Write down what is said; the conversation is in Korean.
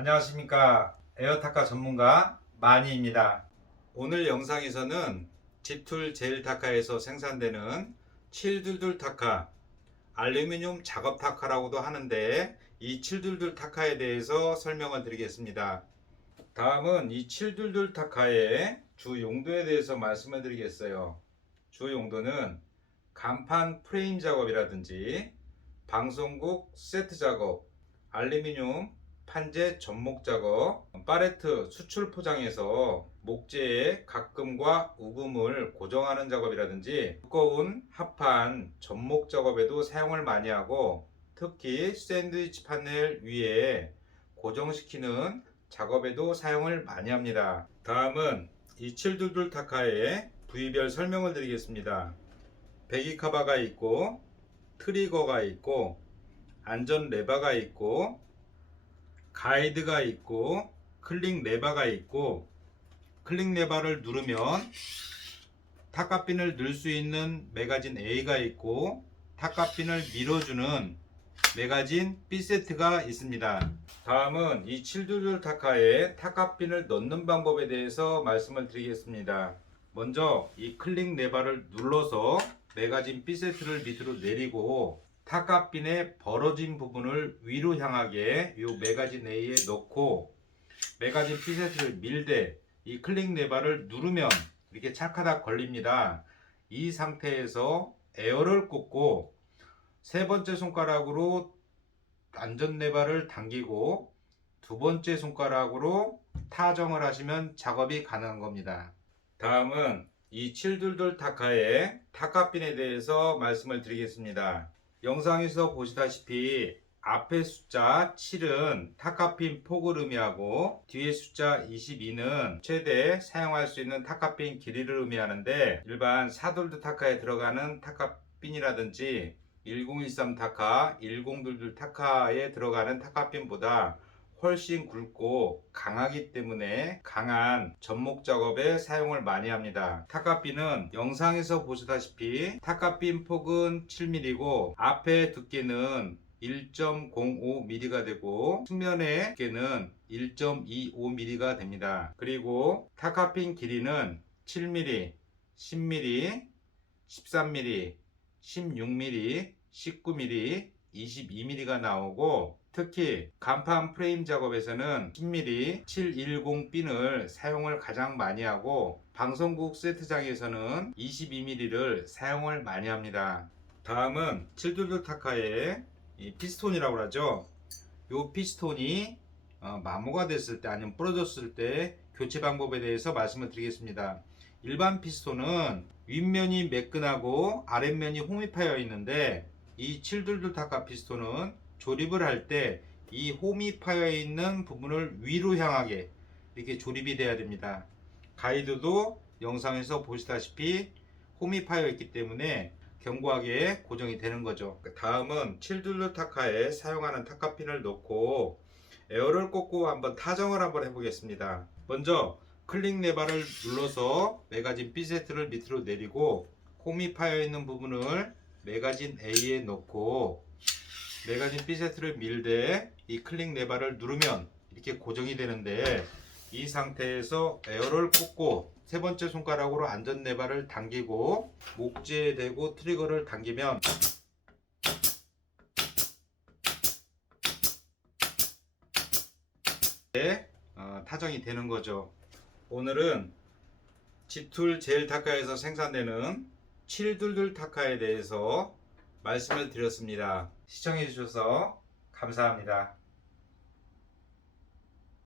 안녕하십니까. 에어타카 전문가 마니입니다. 오늘 영상에서는 지툴 제일 타카에서 생산되는 722 타카 알루미늄 작업 타카라고도 하는데 이 722 타카에 대해서 설명을 드리겠습니다. 다음은 이 722 타카의 주 용도에 대해서 말씀을 드리겠어요. 주 용도는 간판 프레임 작업이라든지 방송국 세트 작업 알루미늄 판재 접목 작업, 파레트 수출 포장에서 목재의 각금과 우금을 고정하는 작업이라든지 두꺼운 합판 접목 작업에도 사용을 많이 하고 특히 샌드위치 판넬 위에 고정시키는 작업에도 사용을 많이 합니다. 다음은 이722 타카의 부위별 설명을 드리겠습니다. 배기 카바가 있고 트리거가 있고 안전 레바가 있고 가이드가 있고 클릭 레바가 있고 클릭 레바를 누르면 타카핀을 넣을 수 있는 매거진 A가 있고 타카핀을 밀어주는 매거진 B 세트가 있습니다. 다음은 이722 타카에 타카핀을 넣는 방법에 대해서 말씀을 드리겠습니다. 먼저 이 클릭 레바를 눌러서 매거진 B 세트를 밑으로 내리고 타카핀의 벌어진 부분을 위로 향하게 이 매거진 A에 넣고 매거진 B 세트를 밀되 이 클릭 레바를 누르면 이렇게 찰카닥 걸립니다. 이 상태에서 에어를 꽂고 세 번째 손가락으로 안전 레바를 당기고 두 번째 손가락으로 타정을 하시면 작업이 가능한 겁니다. 다음은 이722 타카의 타카핀에 대해서 말씀을 드리겠습니다. 영상에서 보시다시피 앞에 숫자 7은 타카핀 의미하고 뒤에 숫자 22는 최대 사용할 수 있는 타카핀 길이를 의미하는데 일반 사돌드 타카에 들어가는 타카핀이라든지 1013 타카, 1022 타카에 들어가는 타카핀보다 훨씬 굵고 강하기 때문에 강한 접목 작업에 사용을 많이 합니다. 타카핀은 영상에서 보시다시피 타카핀 폭은 7mm이고 앞에 두께는 1.05mm가 되고 측면의 두께는 1.25mm가 됩니다. 그리고 타카핀 길이는 7mm, 10mm, 13mm, 16mm, 19mm, 22mm가 나오고 특히 간판 프레임 작업에서는 10mm 710핀을 사용을 가장 많이 하고 방송국 세트장에서는 22mm를 사용을 많이 합니다. 다음은 722 타카의 이 피스톤이라고 하죠. 이 피스톤이 어, 마모가 됐을 때 아니면 부러졌을 때 교체 방법에 대해서 말씀을 드리겠습니다. 일반 피스톤은 윗면이 매끈하고 아랫면이 파여 있는데 이722 타카 피스톤은 조립을 할 때 이 홈이 파여 있는 부분을 위로 향하게 이렇게 조립이 돼야 됩니다. 가이드도 영상에서 보시다시피 홈이 파여 있기 때문에 견고하게 고정이 되는 거죠. 다음은 722 타카에 사용하는 타카핀을 넣고 에어를 꽂고 한번 타정을 한번 해보겠습니다. 먼저 클릭 레바를 눌러서 매거진 B 세트를 밑으로 내리고 홈이 파여 있는 부분을 매거진 A에 넣고 매거진 B 세트를 밀되 이 클릭 레바를 누르면 이렇게 고정이 되는데 이 상태에서 에어를 꽂고 세 번째 손가락으로 안전 레바를 당기고 목재에 대고 트리거를 당기면 어, 타정이 되는 거죠. 오늘은 지툴 제일 타카에서 생산되는 722 타카에 대해서 말씀을 드렸습니다. 시청해 주셔서 감사합니다.